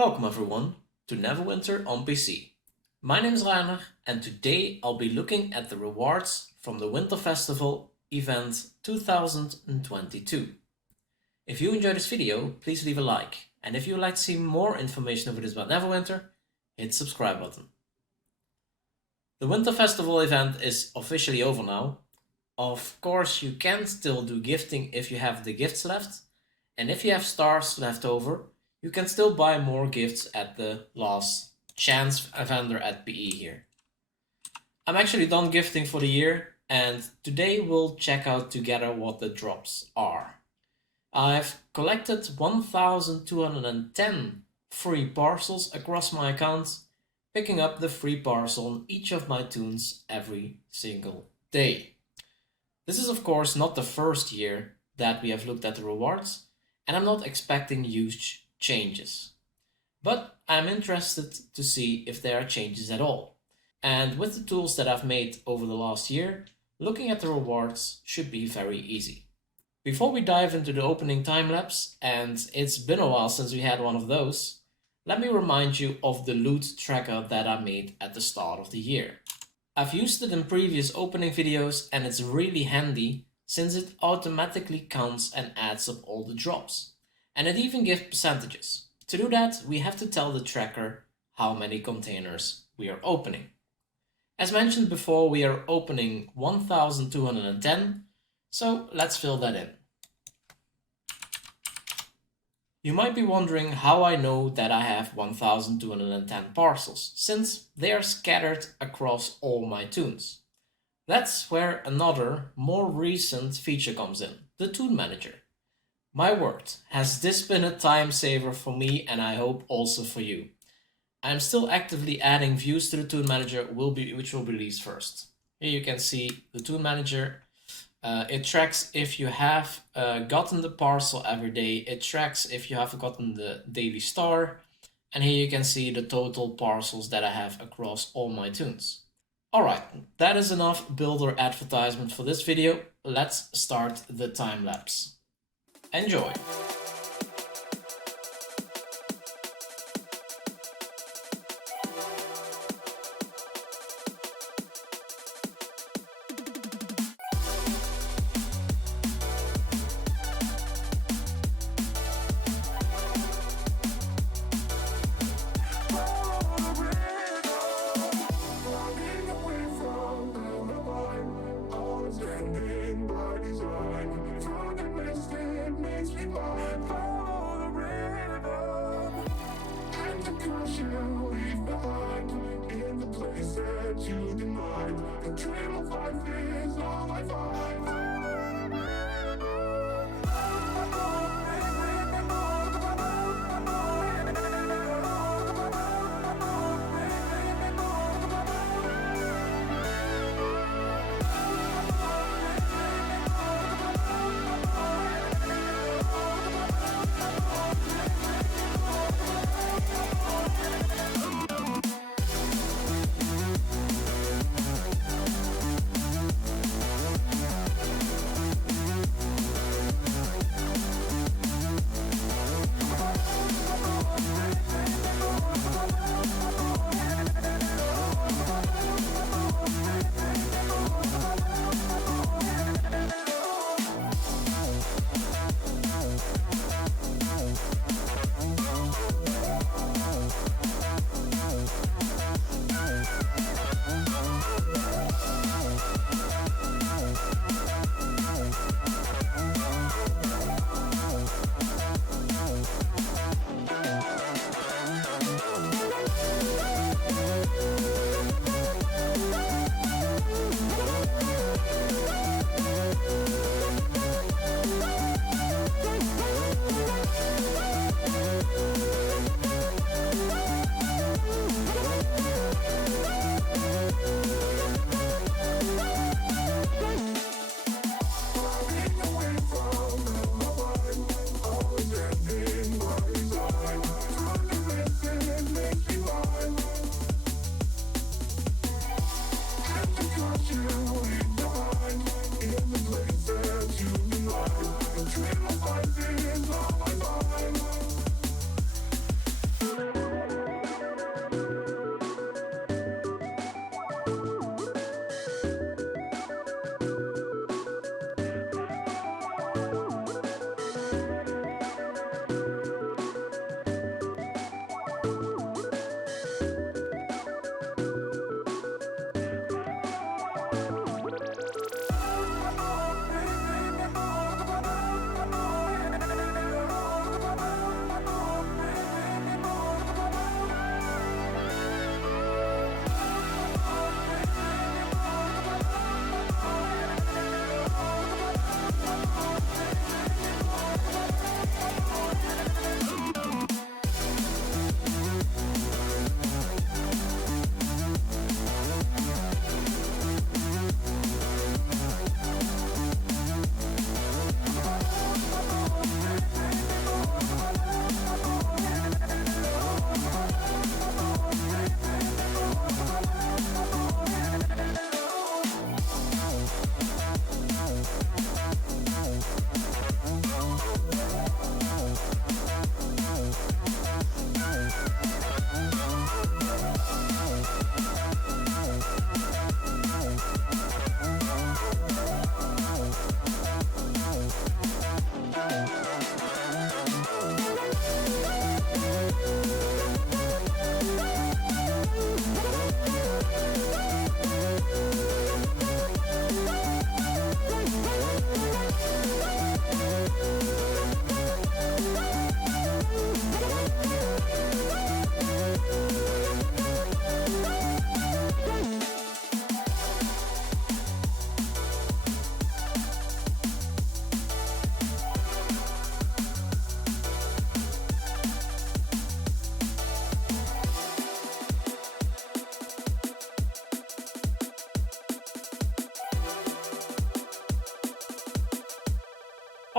Welcome everyone to Neverwinter on PC. My name is Rainer and today I'll be looking at the rewards from the Winter Festival event 2022. If you enjoyed this video, please leave a like, and if you would like to see more information over this about Neverwinter, hit the subscribe button. The Winter Festival event is officially over now. Of course, you can still do gifting if you have the gifts left, and if you have stars left over, you can still buy more gifts at the last chance vendor at PE here. I'm actually done gifting for the year, and today we'll check out together what the drops are. I've collected 1,210 free parcels across my account, picking up the free parcel on each of my toons every single day. This is of course not the first year that we have looked at the rewards, and I'm not expecting huge changes. But I'm interested to see if there are changes at all. And with the tools that I've made over the last year, looking at the rewards should be very easy. Before we dive into the opening time-lapse, and it's been a while since we had one of those, let me remind you of the loot tracker that I made at the start of the year. I've used it in previous opening videos and it's really handy since it automatically counts and adds up all the drops. And it even gives percentages. To do that, we have to tell the tracker how many containers we are opening. As mentioned before, we are opening 1,210, so let's fill that in. You might be wondering how I know that I have 1,210 parcels, since they are scattered across all my toons. That's where another, more recent feature comes in, the Toon Manager. My word, has this been a time saver for me and I hope also for you. I'm still actively adding views to the Toon Manager, which will be released first. Here you can see the Toon Manager. It tracks if you have gotten the parcel every day. It tracks if you have gotten the daily star. And here you can see the total parcels that I have across all my toons. Alright, that is enough builder advertisement for this video. Let's start the time lapse. Enjoy!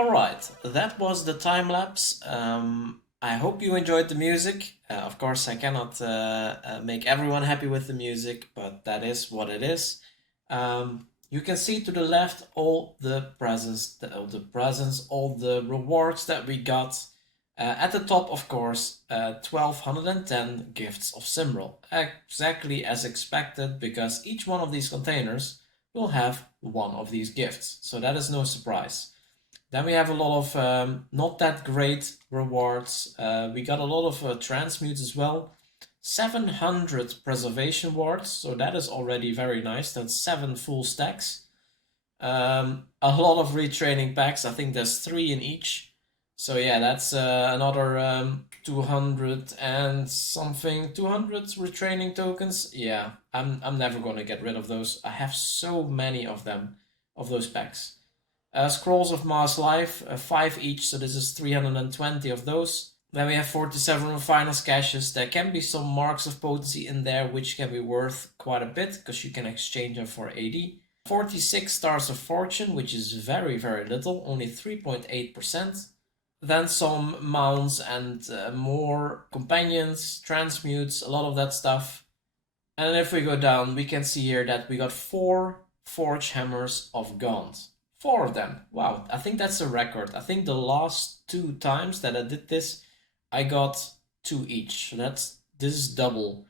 Alright, that was the time lapse. I hope you enjoyed the music. Of course, I cannot make everyone happy with the music, but that is what it is. You can see to the left all the presents, all the rewards that we got. At the top, of course, 1210 gifts of Simrel, exactly as expected, because each one of these containers will have one of these gifts, so that is no surprise. Then we have a lot of not that great rewards. We got a lot of transmutes as well. 700 preservation wards, so that is already very nice. That's 7 full stacks. A lot of retraining packs. I think there's 3 in each. So yeah, that's another 200 and something. 200 retraining tokens. Yeah, I'm never gonna get rid of those. I have so many of them, of those packs. Scrolls of Mass Life, 5 each, so this is 320 of those. Then we have 47 Refiner's Caches. There can be some marks of potency in there, which can be worth quite a bit, because you can exchange them for AD. 46 Stars of Fortune, which is very, very little, only 3.8%. Then some mounts and more companions, transmutes, a lot of that stuff. And if we go down, we can see here that we got 4 Forge Hammers of Gaunt. 4 of them. Wow, I think that's a record. I think the last 2 times that I did this, I got 2 each. So this is double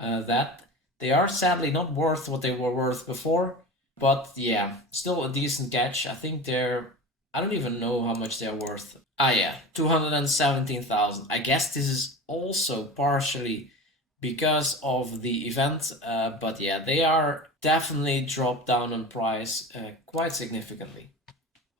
that. They are sadly not worth what they were worth before, but yeah, still a decent catch. I think I don't even know how much they're worth. Ah yeah, 217,000. I guess this is also partially because of the event, but yeah, they are definitely dropped down in price quite significantly.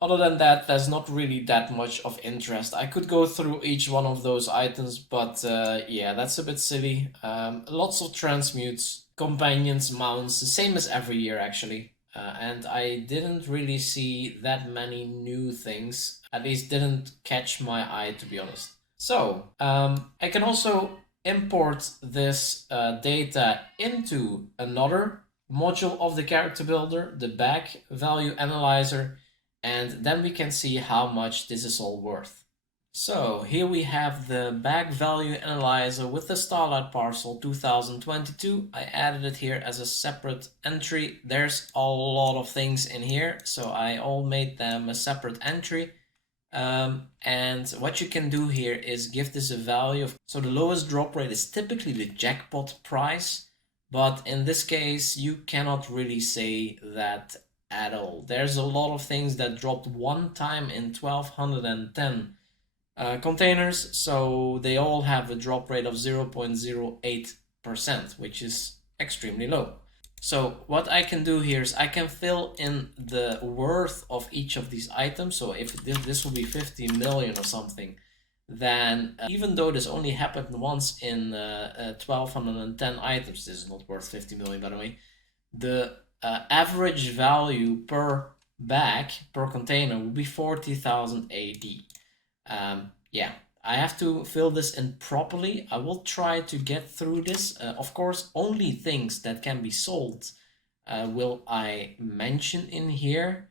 Other than that, there's not really that much of interest. I could go through each one of those items, but yeah, that's a bit silly. Lots of transmutes, companions, mounts, the same as every year actually. And I didn't really see that many new things, at least didn't catch my eye, to be honest. So, I can also import this data into another module of the character builder, the bag value analyzer, and then we can see how much this is all worth. So here we have the bag value analyzer with the Starlight Parcel 2022. I added it here as a separate entry. There's a lot of things in here, so I all made them a separate entry. And what you can do here is give this a value. So the lowest drop rate is typically the jackpot price, but in this case you cannot really say that at all. There's a lot of things that dropped one time in 1210 containers, so they all have a drop rate of 0.08%, which is extremely low. So what I can do here is I can fill in the worth of each of these items. So if this will be 50 million or something, then even though this only happened once in 1210 items, this is not worth 50 million by the way, the average value per bag, per container, will be 40,000 AD. Yeah, I have to fill this in properly. I will try to get through this. Of course, only things that can be sold will I mention in here.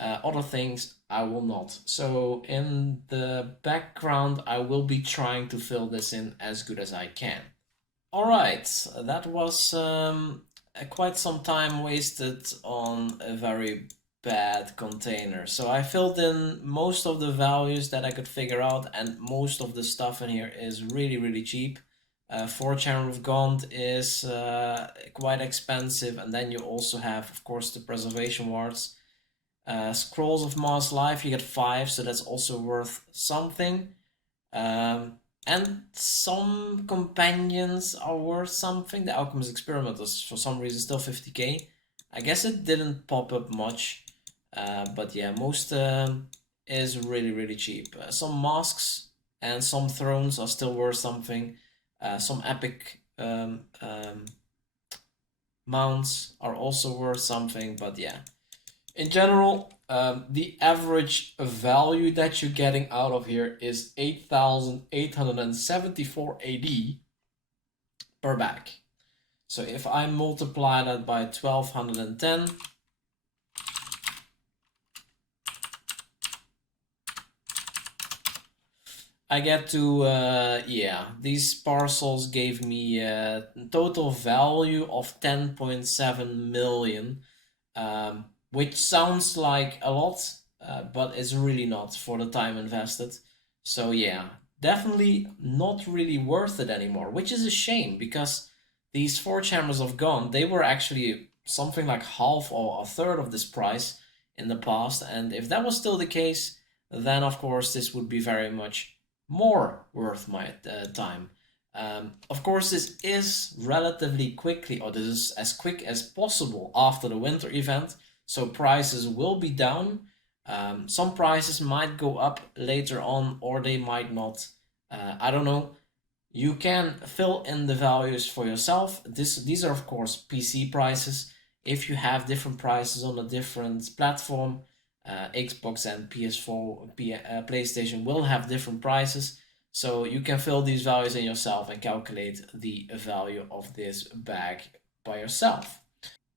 Other things I will not. So in the background, I will be trying to fill this in as good as I can. Alright, that was quite some time wasted on a very bad container. So I filled in most of the values that I could figure out, and most of the stuff in here is really cheap. Forge Hammer of Gaunt is quite expensive, and then you also have, of course, the preservation wards. Scrolls of Mass Life, you get 5, so that's also worth something. And some companions are worth something. The Alchemist Experiment is for some reason still 50k. I guess it didn't pop up much. But yeah, most is really cheap. Some masks and some thrones are still worth something. Some epic mounts are also worth something, but yeah. In general, the average value that you're getting out of here is 8,874 AD per bag. So if I multiply that by 1210, I get to, yeah, these parcels gave me a total value of 10.7 million, which sounds like a lot, but it's really not for the time invested. So yeah, definitely not really worth it anymore, which is a shame because these Forge Hammers of Gone, they were actually something like half or a third of this price in the past, and if that was still the case, then of course this would be very much more worth my time. Of course, this is relatively quickly, or this is as quick as possible after the winter event, so prices will be down. Some prices might go up later on, or they might not. I don't know. You can fill in the values for yourself. These are of course PC prices. If you have different prices on a different platform, Xbox and PS4, PlayStation will have different prices. So you can fill these values in yourself and calculate the value of this bag by yourself.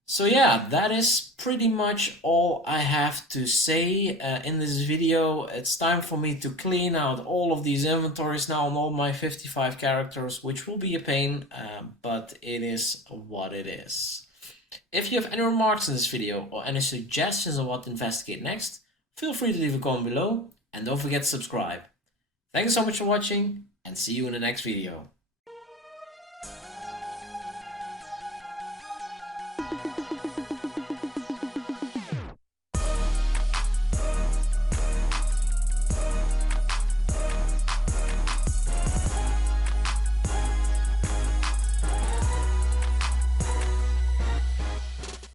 So yeah, that is pretty much all I have to say in this video. It's time for me to clean out all of these inventories now on all my 55 characters, which will be a pain, but it is what it is. If you have any remarks in this video or any suggestions on what to investigate next, feel free to leave a comment below and don't forget to subscribe. Thanks so much for watching and see you in the next video.